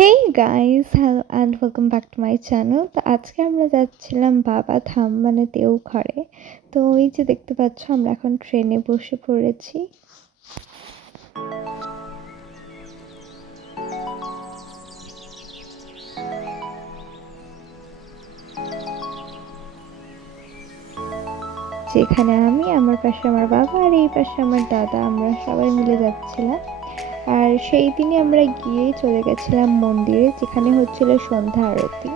Hey guys, hello and welcome back to my channel. তো আজকে আমরা যাচ্ছিলাম বাবা ধাম মানে দেওঘরে। তো এই যে দেখতে পাচ্ছ আমরা এখন ট্রেনে বসে পড়েছি। যেখানে আমি, আমার পাশে আমার বাবা আর এই পাশে আমার দাদা, আমরা সবাই মিলে যাচ্ছিলাম। আর সেই দিনই আমরা গিয়ে চলে গেছিলাম মন্দিরে, যেখানে হচ্ছিল সন্ধ্যা আরতি।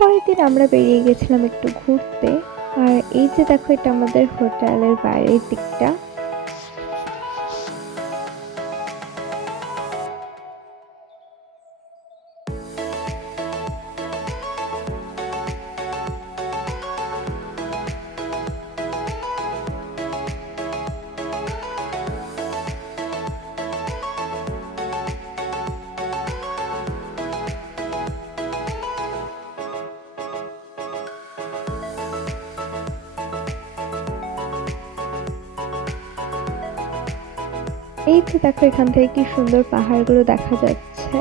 পরের দিন আমরা বেরিয়ে গেছিলাম একটু ঘুরতে। আর এই যে দেখো, এটা আমাদের হোটেলের বাইরের দিকটা। এই যে দেখো, এখান থেকে কি সুন্দর পাহাড়গুলো দেখা যাচ্ছে।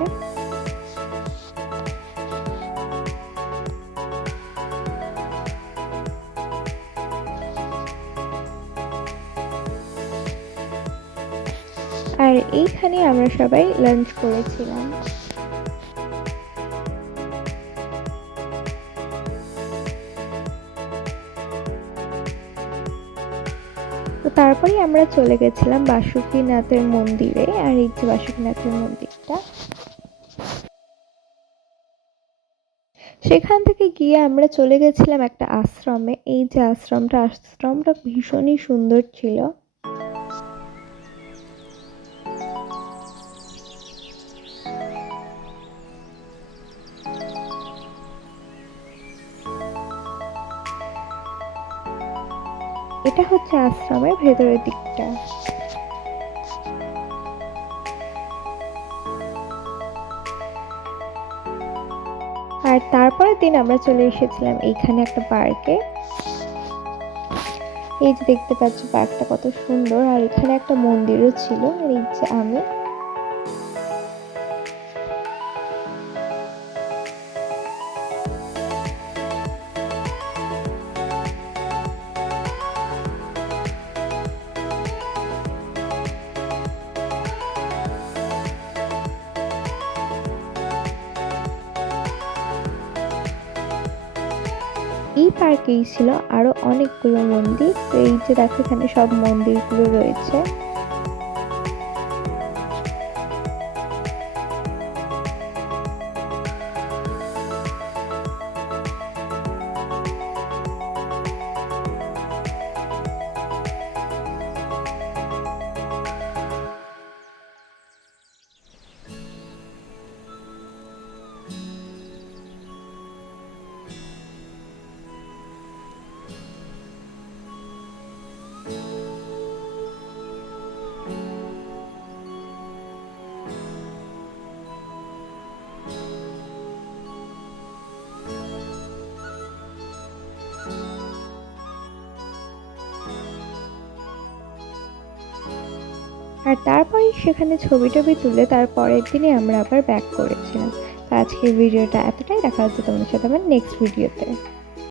আর এইখানে আমরা সবাই লাঞ্চ করেছিলাম। তো তারপরে আমরা চলে গেছিলাম বাসুকীনাথের মন্দিরে। আর এই যে বাসুকীনাথের মন্দিরটা, সেখান থেকে গিয়ে আমরা চলে গেছিলাম একটা আশ্রমে। এই যে আশ্রমটা ভীষণই সুন্দর ছিল। এটা হচ্ছে আশ্রমের ভেতরের দিকটা। আর তারপরের দিন আমরা চলে এসেছিলাম এইখানে একটা পার্কে। এই যে দেখতে পাচ্ছ পার্কটা কত সুন্দর। আর এখানে একটা মন্দিরও ছিল। আর এই যে আমি, এই পার্কেই ছিল আরো অনেকগুলো মন্দির। তো এই যে দেখো, এখানে সব মন্দিরগুলো রয়েছে। আর তারপরেই সেখানে ছবি টবি তুলে তার পরের দিনই আমরা আবার ব্যাক করেছিলাম। তো আজকের ভিডিওটা এতটাই, দেখা হচ্ছে তোমাদের সাথে আমার নেক্সট ভিডিওতে।